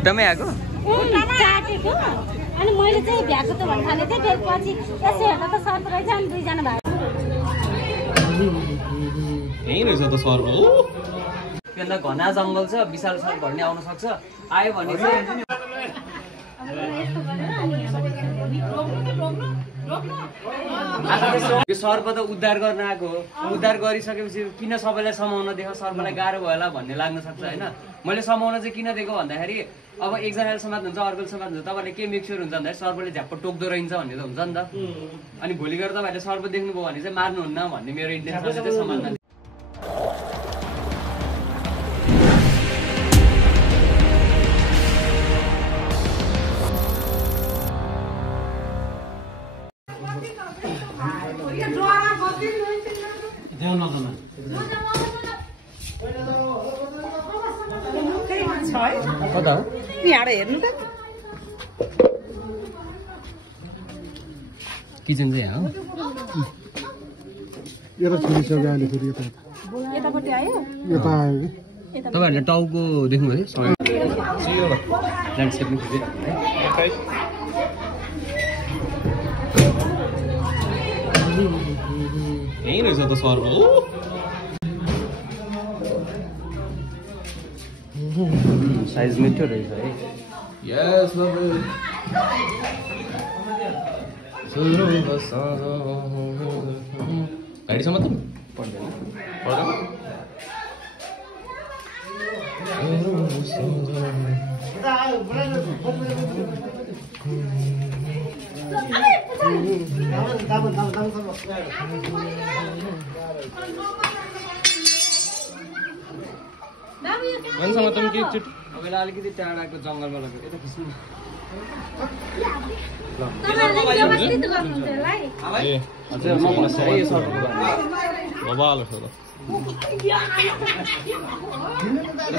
खुट्टामै आएको चाटेको अनि मैले चाहिँ भ्याएको त भन्न थालेँ थिएँ फेरि पछि यसो हेर्दा त सर्प रहेछ अनि दुईजना भाइ यही रहेछ त सर्प भन्दा घना जङ्गल छ विशाल सर्पहरू नि आउन सक्छ आयो भने चाहिँ यो सर्प त उद्धार गर्न आएको हो उद्धार गरिसकेपछि किन सबैलाई समाउन दिएको सर्पलाई गाह्रो भयो होला भन्ने लाग्न सक्छ होइन मैले समाउन चाहिँ किन दिएको भन्दाखेरि अब एकजनाले समात्नुहुन्छ अर्कोले समात्नुहुन्छ तपाईँले के मेक स्योर हुन्छ भन्दाखेरि सर्पले झ्याप्प टोक्दो रहन्छ भन्ने त हुन्छ नि त अनि भोलि गएर तपाईँहरूले सर्प देख्नुभयो भने चाहिँ मार्नुहुन्न भन्ने मेरो इन्टेन्सन चाहिँ समात्न कता हो यहाँ हेर्नु त किचन चाहिँ यहाँ हो यता छोडिसक्यो अहिले फेरि यतापट्टि आयो यता आयो कि तपाईँहरूले टाउको देख्नुभयो ल्यान्डस्केप यही रहेछ त सर्प साइज मिठो रहेछ है यस गाडीसम्म त पर्दैन भनसँग त के चुट तपाईँलाई अलिकति टाढाको जङ्गलमा लगेर यता खिच्नु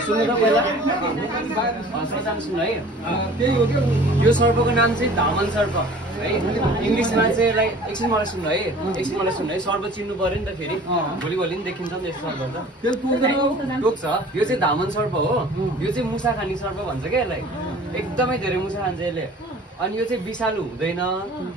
सुन्नु त पहिला सुन्नु है यो सर्पको नाम चाहिँ धामन सर्प है इङ्ग्लिसमा चाहिँ यसलाई एकछिन मलाई सुन्नु है सर्प चिन्नु पऱ्यो नि त फेरि भोलि नि देखिन्छ नि यस्तो सर्प त टोक्छ यो चाहिँ धामन सर्प हो यो चाहिँ मुसा खाने सर्प भन्छ क्या यसलाई एकदमै धेरै मुसा खान्छ यसले अनि यो चाहिँ विषालु हुँदैन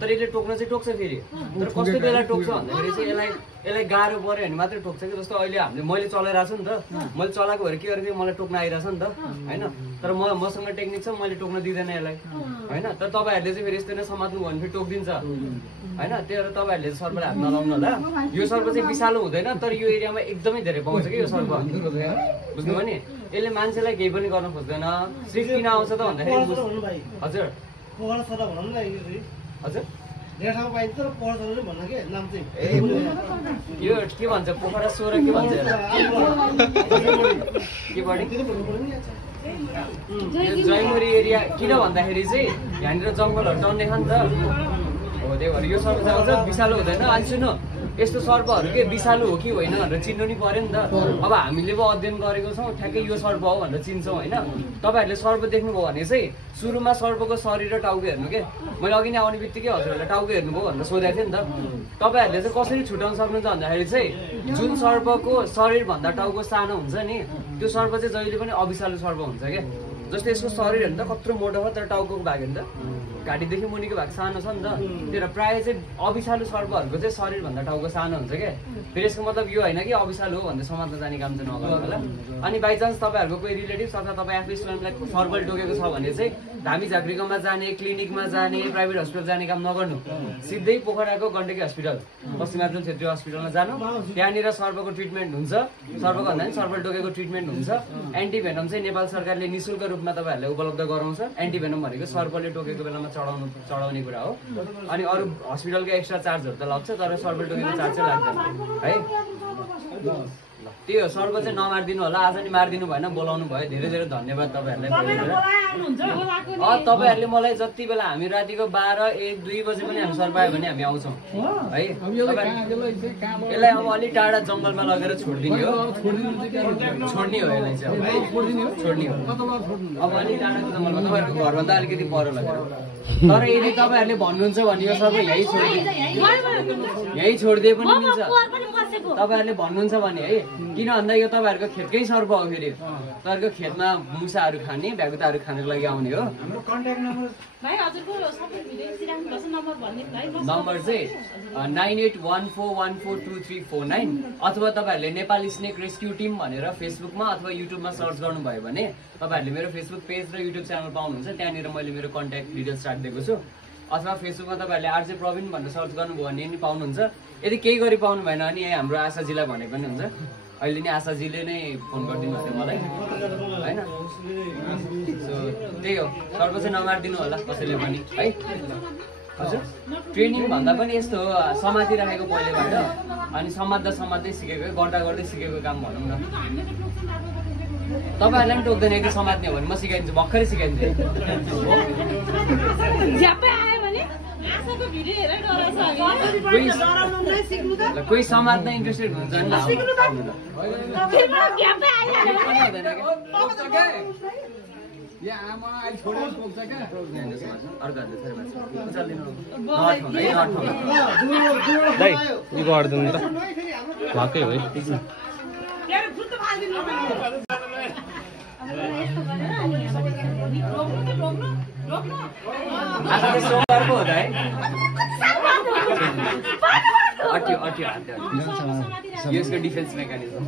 तर यसले टोक्न चाहिँ टोक्छ फेरि तर कस्तो बेला टोक्छ भन्दाखेरि चाहिँ यसलाई गाह्रो पऱ्यो भने मात्रै टोक्छ कि जस्तो अहिले मैले चलाइरहेको छु नि त मैले चलाएको भएर के गरेको थिएँ मलाई टोक्न आइरहेछ नि त होइन तर मसँग टेक्निक छ मैले टोक्न दिँदैन यसलाई होइन तर तपाईँहरूले चाहिँ फेरि यस्तो नै समात्नु भयो भने फेरि टोकिदिन्छ होइन त्यही भएर तपाईँहरूले सर्पलाई हात नलाउनु होला यो सर्प चाहिँ विषालु हुँदैन तर यो एरियामा एकदमै धेरै पाउँछ कि यो सर्प बुझ्नुभयो नि यसले मान्छेलाई केही पनि गर्न खोज्दैन सिर्फ किन आउँछ त भन्दाखेरि हजुर हजुर यो के भन्छ पोखरा 16 के भन्छ जयमरी एरिया किन भन्दाखेरि चाहिँ यहाँनिर जङ्गलहरू चल्ने खान्छ हो त्यही भएर यो सर्प चाहिँ आउँछ विषालु हुँदैन अनि सुन्नु यस्तो सर्पहरू के विषालु हो कि होइन भनेर चिन्नु नि पर्यो नि त अब हामीले पो अध्ययन गरेको छौँ ठ्याक्कै यो सर्प हो भनेर चिन्छौँ होइन तपाईँहरूले सर्प देख्नुभयो भने चाहिँ सुरुमा सर्पको शरीर र टाउको हेर्नु के मैले अघि नै आउने बित्तिकै हजुरहरूले टाउको हेर्नुभयो भनेर सोधेको थिएँ नि त तपाईँहरूले चाहिँ कसरी छुट्याउन सक्नुहुन्छ भन्दाखेरि चाहिँ जुन सर्पको शरीरभन्दा टाउको सानो हुन्छ नि त्यो सर्प चाहिँ जहिले पनि अविषालु सर्प हुन्छ क्या जस्तै यसको शरीर हेर्नु त कत्रो मोटो हो तर टाउको भाग हेर्नु त घाँटीदेखि मुनिको भाग सानो छ नि त त्यही प्रायः चाहिँ अविषालु सर्पहरूको चाहिँ शरीरभन्दा टाउको सानो हुन्छ क्या फेरि यसको मतलब यो होइन कि अविषालु हो भन्दा समात्न जाने काम चाहिँ नगर्नु होला अनि बाइचान्स तपाईँहरूको कोही रिलेटिभ्स अथवा तपाईँ आफै स्टुडेन्टलाई सर्पले टोकेको छ भने चाहिँ धामी झाँक्रीकोमा जाने क्लिनिकमा जाने प्राइभेट हस्पिटल जाने काम नगर्नु सिधै पोखराको गण्डकी हस्पिटल पश्चिमाञ्चल क्षेत्रीय हस्पिटलमा जानु त्यहाँनिर सर्पको ट्रिटमेन्ट हुन्छ सर्पको भन्दा पनि सर्पले टोकेको ट्रिटमेन्ट हुन्छ एन्टिभेनम चाहिँ नेपाल सरकारले निःशुल्क रूपमा तपाईँहरूले उपलब्ध गराउँछ एन्टिभेनम भनेको सर्पले टोकेको बेलामा चढाउने कुरा हो अनि अरू हस्पिटलको एक्स्ट्रा चार्जहरू त लाग्छ तर सर्पले टोकेको चार्ज चाहिँ लाग्दैन है त्यही हो सर्प चाहिँ नमारिदिनु होला आज नि मारिदिनु भएन बोलाउनु भयो धेरै धेरै धन्यवाद तपाईँहरूलाई तपाईँहरूले मलाई जति बेला हामी रातिको 12, 1, 2 बजे पनि हामी सर्प आयो भने हामी आउँछौँ है यसलाई अब अलिक टाढा जङ्गलमा लगेर छोडिदिने हो छोड्ने हो यसलाई चाहिँ छोड्ने हो अब अलिक टाढाको जङ्गलमा तपाईँहरूको घरभन्दा अलिकति पर लगेर तर यदि तपाईँहरूले भन्नुहुन्छ भने यो सर्प यहीँ छोडिदिए पनि मिल्छ तपाईँहरूले मान्छेहरूले भन्नुहुन्छ भने है किन भन्दा यो तपाईँहरूको खेतकै सर्प हो फेरि तपाईँहरूको खेतमा मुसाहरू खाने भ्यागुताहरू खानको लागि आउने हो नम्बर चाहिँ 9814142349 अथवा तपाईँहरूले नेपाली स्नेक रेस्क्यु टिम भनेर फेसबुकमा अथवा युट्युबमा सर्च गर्नुभयो भने तपाईँहरूले मेरो फेसबुक पेज र युट्युब च्यानल पाउनुहुन्छ त्यहाँनिर मैले मेरो कन्ट्याक्ट डिटेल्स राखिदिएको छु अथवा फेसबुकमा तपाईँहरूले आरजे प्रवीण भनेर सर्च गर्नुभयो भने नि पाउनुहुन्छ यदि केही गरी पाउनु भएन भने यहाँ हाम्रो आशाजीलाई भने पनि हुन्छ अहिले नै आशाजीले नै फोन गरिदिनु भयो मलाई होइन सो त्यही हो सर्प चाहिँ नमारिदिनु होला कसैले पनि है हजुर ट्रेनिङ भन्दा पनि यस्तो हो समातिराखेको पहिलेबाट अनि समात्दै सिकेको गर्दा गर्दै सिकेको काम भनौँ न तपाईँहरूलाई पनि टोक्दैन यदि समात्ने हो भने म सिकाइदिन्छु भर्खरै सिकाइदिन्छु कोही समात्न इन्ट्रेस्टेड हुन्छ नि गरिदिनु त भएकै हो यसको डिफेन्स मेकानिजम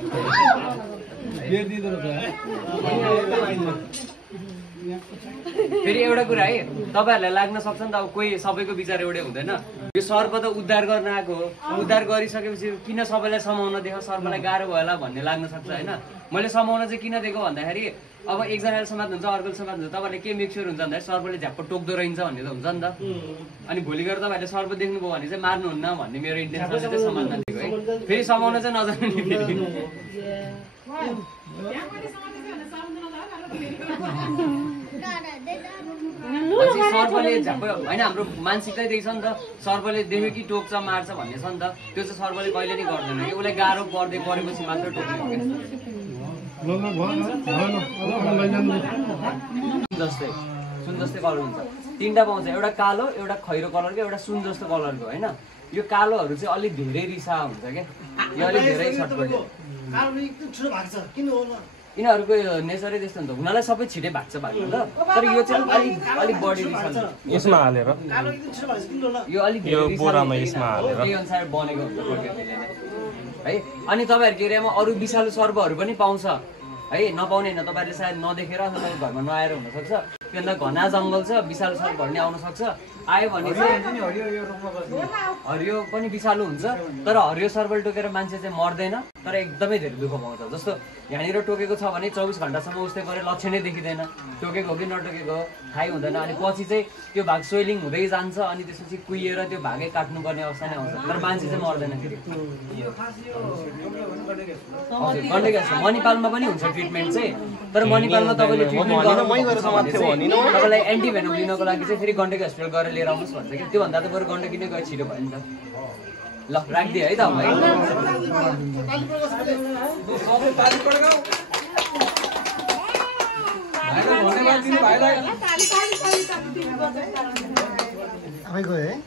फेरि एउटा कुरा है तपाईँहरूलाई लाग्न सक्छ नि त अब कोही सबैको विचार एउटै हुँदैन यो सर्प त उद्धार गर्न आएको हो उद्धार गरिसकेपछि किन सबैलाई समाउन दिएको सर्पलाई गाह्रो भयो होला भन्ने लाग्न सक्छ होइन मैले समाउन चाहिँ किन दिएको भन्दाखेरि अब एकजनाले समात्नुहुन्छ अर्कोले समात्नुहुन्छ तपाईँले के मेक स्योर हुन्छ भन्दाखेरि सर्पले झ्याप्प टोक्दो रहन्छ भन्ने त हुन्छ नि त अनि भोलि गएर तपाईँहरूले सर्प देख्नुभयो भने चाहिँ मार्नुहुन्न भन्ने मेरो इन्टेन्सन चाहिँ समात्न दिएको है फेरि समाउन चाहिँ नजाने सर्पले झ्याप्प होइन हाम्रो मानसिकता त्यही छ नि त सर्पले देख्यो कि टोक्छ मार्छ भन्ने छ नि त त्यो चाहिँ सर्पले कहिले नै गर्दैन कि उसलाई गाह्रो परेपछि मात्र टोक्ने जस्तै सुन जस्तै कलर हुन्छ तिनवटा पाउँछ एउटा कालो एउटा खैरो कलरको एउटा सुन जस्तो कलरको होइन यो कालोहरू चाहिँ अलिक धेरै रिसा हुन्छ क्या यो अलिक धेरै छटपटे यिनीहरूको नेचरै त्यस्तो हुन्छ हुनलाई सबै छिटै भाग्छ भाग्छ त तर यो चाहिँ अलिक बढी रिसाल्छ यसमा हालेर यो अलिक त्यही अनुसार बनेको हुन्छ है अनि तपाईँहरूको एरियामा अरू विषालु सर्पहरू पनि पाउँछ है नपाउने होइन तपाईँहरूले सायद नदेखेर अथवा तपाईँको घरमा नआएर हुनसक्छ त्योभन्दा घना जङ्गल छ विषालु सर्पहरू नि आउन सक्छ आयो भने चाहिँ हरियो पनि विषालु हुन्छ तर हरियो सर्पले टोकेर मान्छे चाहिँ मर्दैन तर एकदमै धेरै दुःख पाउँछ जस्तो यहाँनिर टोकेको छ भने 24 घन्टासम्म उस्तै गरे लक्षण नै देखिँदैन टोकेको हो कि नटोकेको हो थाहै हुँदैन अनि पछि चाहिँ त्यो भाग स्वेलिङ हुँदै जान्छ अनि त्यसपछि कुहिएर त्यो भागै काट्नुपर्ने अवस्था नै आउँछ तर मान्छे चाहिँ मर्दैन फेरि गण्डकी मणिपालमा पनि हुन्छ ट्रिटमेन्ट चाहिँ तर मणिपालमा तपाईँले ट्रिटमेन्ट तपाईँलाई एन्टिभेनम लिनको लागि चाहिँ फेरि गण्डकी हस्पिटल गएर लिएर आउनुहोस् भन्छ कि त्योभन्दा त बरु गण्डकी नै गए छिटो भयो नि त ल राखिदिएँ है त है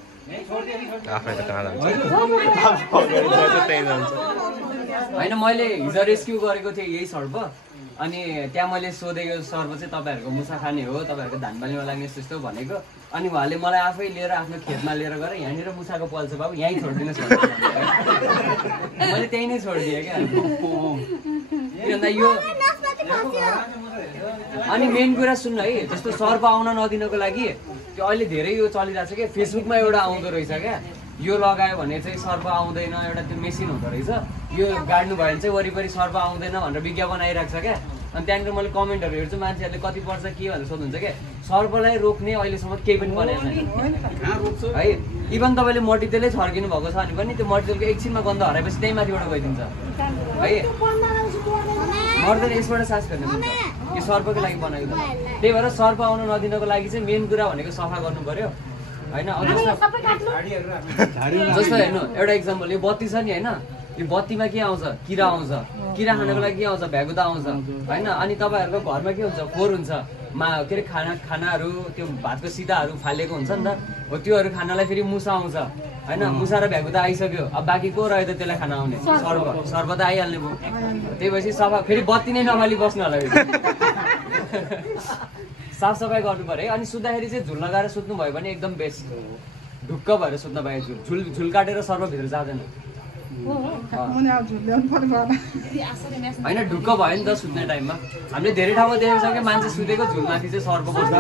होइन मैले हिजो रेस्क्यु गरेको थिएँ यही सर्प अनि त्यहाँ मैले सोधेको सर्प चाहिँ तपाईँहरूको मुसा खाने हो तपाईँहरूको धान बालीमा लाग्ने यस्तो भनेको अनि उहाँले मलाई आफै लिएर आफ्नो खेतमा लिएर गएर यहाँनिर मुसाको पल्छ बाबु यहीँ छोडिदिनुहोस् भन्नु मैले त्यही नै छोडिदिएँ क्या यो अनि मेन कुरा सुन्नु है जस्तो सर्प आउन नदिनको लागि त्यो अहिले धेरै यो चलिरहेको छ क्या फेसबुकमा एउटा आउँदो रहेछ क्या यो लगायो भने चाहिँ सर्प आउँदैन एउटा त्यो मेसिन हुँदो रहेछ यो गाड्नु भयो भने चाहिँ वरिपरि सर्प आउँदैन भनेर विज्ञापन आइरहेको छ क्या अनि त्यहाँनिर मैले कमेन्टहरू हेर्छु मान्छेहरूले कति पर्छ के भनेर सोध्नुहुन्छ क्या सर्पलाई रोक्ने अहिलेसम्म केही पनि बनाएको छैन है इभन तपाईँले मटितेलै छर्किनु भएको छ भने पनि त्यो मटितेलको एकछिनमा गन्ध हराएपछि त्यही माथिबाट गइदिन्छ है मर्दैन यसबाट सास फेर्नु मिल्छ यो सर्पको लागि बनाएको त्यही भएर सर्प आउन नदिनको लागि चाहिँ मेन कुरा भनेको सफा गर्नु पर्यो होइन जस्तो हेर्नु एउटा इक्जाम्पल यो बत्ती छ नि होइन यो बत्तीमा के आउँछ किरा आउँछ किरा खानको लागि के आउँछ भ्यागुता आउँछ होइन अनि तपाईँहरूको घरमा के हुन्छ फोहोर हुन्छ के अरे खानाहरू त्यो भातको सिताहरू फालेको हुन्छ नि त हो त्योहरू खानालाई फेरि मुसा आउँछ होइन मुसा र भ्यागु त आइसक्यो अब बाँकी को रह्यो त त्यसलाई खाना आउने सर्व त आइहाल्ने भयो त्यही भएपछि सफा फेरि बत्ती नै नबाली बस्नु होला साफसफाइ गर्नु पऱ्यो है अनि सुत्दाखेरि चाहिँ झुल लगाएर सुत्नु भयो भने एकदम बेस्ट ढुक्क भएर सुत्न पाए झुल काटेर सर्वभित्र जाँदैन होइन ढुक्क भयो नि त सुत्ने टाइममा हामीले धेरै ठाउँमा देखेको छ कि मान्छे सुतेको झुलमाथि चाहिँ सर्प बस्छ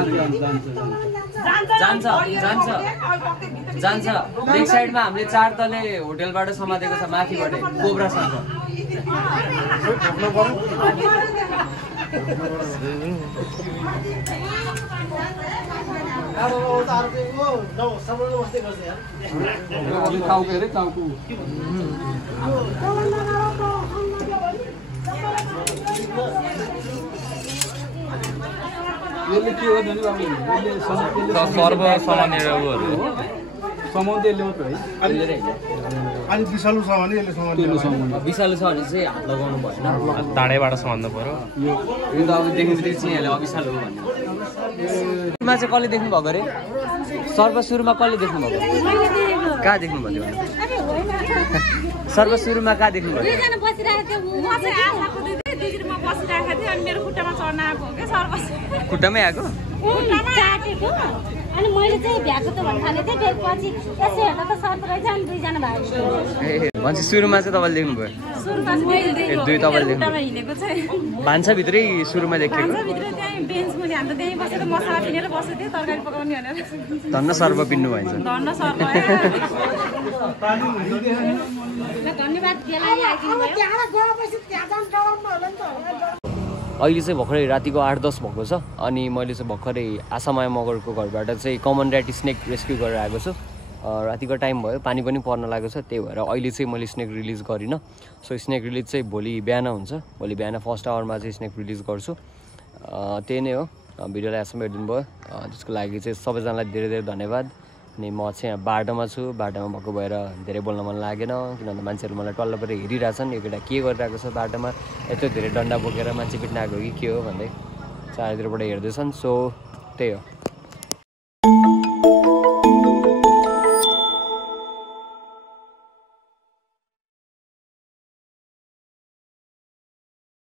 जान्छ लेक साइडमा हामीले 4 तले होटेलबाट समातेको छ माथिबाट कोब्रा सर्प सर्व सामान्य रोगहरू अनि विषालु छ भने यसले विषालु छ भने चाहिँ हात लगाउनु भएन टाढैबाट समात्नु पर्यो यो त अब देख्नु बित्तिकै चिनिहाल्यो अविषालु हो भन्ने सुरुमा चाहिँ कसले देख्नु भएको अरे सर्व सुरुमा कसले देख्नु भएको कहाँ देख्नु भयो सर्व सुरुमा कहाँ देख्नु भयो खुट्टामै आएको चाटेको अनि मैले चाहिँ भ्याएको त भन्नु थालेको थिएँ फेरि पछि यसो हेर्दा त सर्प रहेछ अनि दुईजना भाइ भनेपछि सुरुमा चाहिँ तपाईँले देख्नुभयो दुई तपाईँले देख्नु भान्साभित्रै सुरुमा देखेको धन्न सर्प पिन्नु भइन्छ धन्यवाद अहिले चाहिँ भर्खरै रातिको 8-10 भएको छ अनि मैले चाहिँ भर्खरै आसामाया मगरको घरबाट चाहिँ कमन ऱ्याट स्नेक रेस्क्यु गरेर आएको छु रातिको टाइम भयो पानी पनि पर्न लागेको छ त्यही भएर अहिले चाहिँ मैले स्नेक रिलिज गरिनँ सो स्नेक रिलिज चाहिँ भोलि बिहान हुन्छ भोलि बिहान फर्स्ट आवरमा चाहिँ स्नेक रिलिज गर्छु त्यही नै हो भिडियोलाई यहाँसम्म हेरिदिनु भयो त्यसको लागि चाहिँ सबैजनालाई धेरै धेरै धन्यवाद अनि म चाहिँ यहाँ बाटोमा छु बाटोमा भएको भएर धेरै बोल्न मन लागेन किनभने मान्छेहरू मलाई टल्ल परेर हेरिरहेछन् यो केटा के गरिरहेको छ बाटोमा यत्रो धेरै डन्डा बोकेर मान्छे पिट्न आएको कि के हो भन्दै चारैतिरबाट हेर्दैछन् सो त्यही हो